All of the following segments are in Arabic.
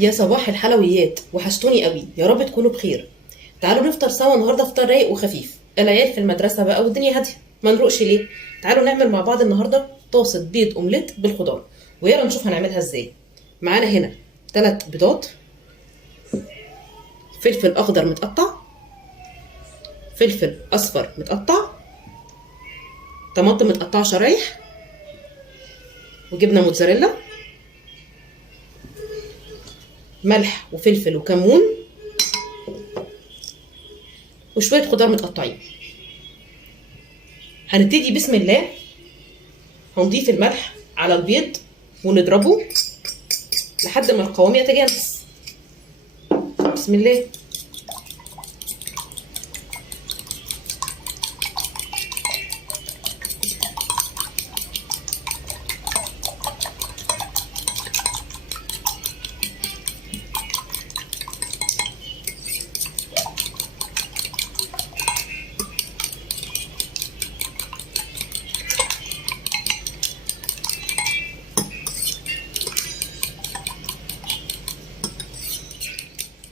يا صباح الحلويات، وحشتوني قوي. يا رب تكونوا بخير. تعالوا نفطر سوا النهارده، فطار رايق وخفيف. العيال في المدرسه بقى والدنيا هاديه، ما نروقش ليه؟ تعالوا نعمل مع بعض النهارده طاسه بيض اومليت بالخضار، ويلا نشوف هنعملها ازاي. معانا هنا 3 بيضات، فلفل اخضر متقطع، فلفل اصفر متقطع، طماطم متقطعه شرايح، وجبنه موتزاريلا، ملح وفلفل وكمون، وشويه خضار متقطعين. هنبتدي بسم الله. هنضيف الملح على البيض ونضربه لحد ما القوام يتجانس. بسم الله.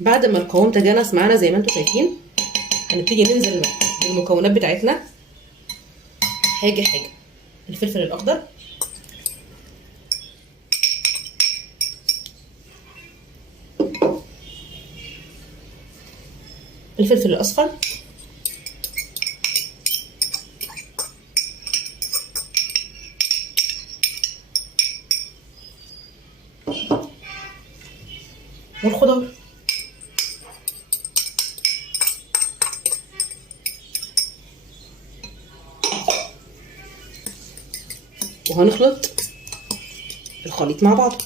بعد ما القوام تجانس معانا زي ما انتم شايفين، هنبتدي ننزل بالمكونات بتاعتنا حاجه حاجه. الفلفل الاخضر، الفلفل الاصفر، والخضار. وهنخلط الخليط مع بعضه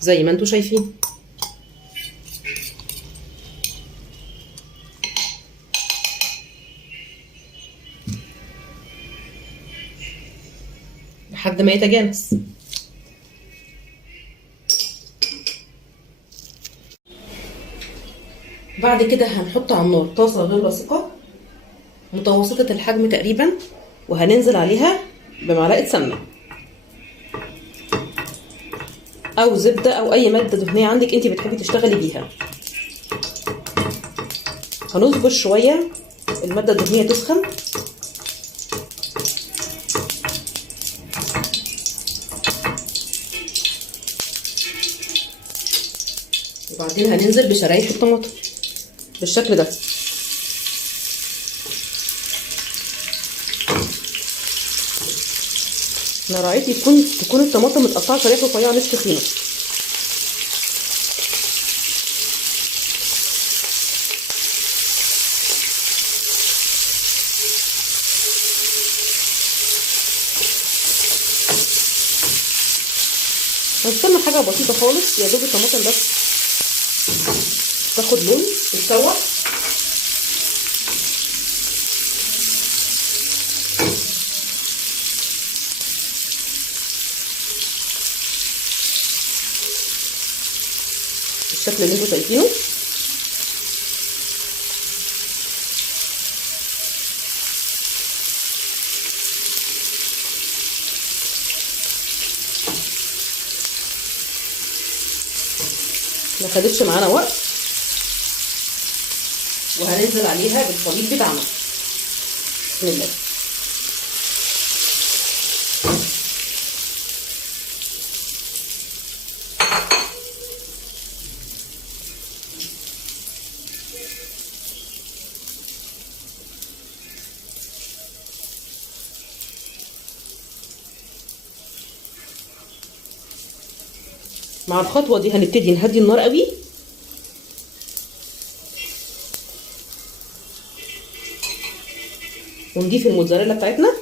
زي ما انتم شايفين. لحد ما يتجانس. بعد كده هنحط على النار طاسه غير لاصقه متوسطه الحجم تقريبا، وهننزل عليها بمعلقه سمنه او زبده او اي ماده دهنيه عندك انت بتحبي تشتغلي بيها. هنصبر شويه الماده الدهنيه تسخن، وبعدين هننزل بشرايح الطماطم بالشكل ده. انا راعيتي تكون الطماطم متقطعه شرايح رفيعه مش تخينه. هنستنى حاجه بسيطه خالص، يا دوب الطماطم بس تاخد لون تتسوى. بالشكل اللي انتوا شايفينه. ما خدتش معانا وقت، وهننزل عليها بالخليط بتاعنا. بسم الله. مع الخطوه دي هنبتدي نهدي النار قوي، ونضيف الموتزاريلا بتاعتنا.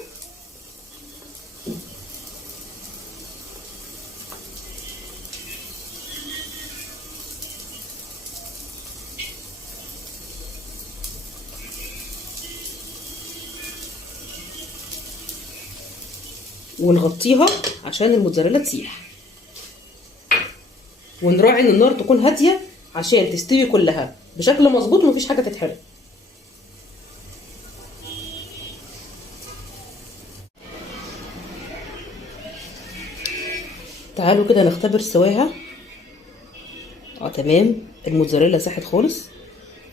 ونغطيها عشان الموتزاريلا تسيح، ونراعي ان النار تكون هاديه عشان تستوي كلها بشكل مظبوط ومفيش حاجه تتحرق. تعالوا كده نختبر سواها. تمام، الموتزاريلا ساحت خالص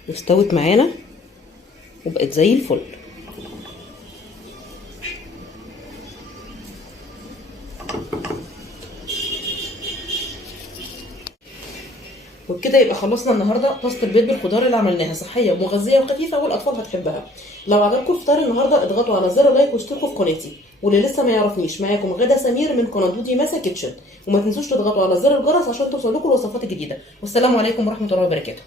واستوت معانا وبقت زي الفل. وبكده يبقى خلصنا النهارده طاسه البيض بالخضار اللي عملناها، صحيه ومغذيه وخفيفه والاطفال هتحبها. لو عجبكم الفطار النهارده اضغطوا على زر لايك واشتركوا في قناتي، واللي لسه ما يعرفنيش معاكم غدا سمير من قناه دودي ماسا كيتشن، وما تنسوش تضغطوا على زر الجرس عشان توصلكم الوصفات الجديده. والسلام عليكم ورحمه الله وبركاته.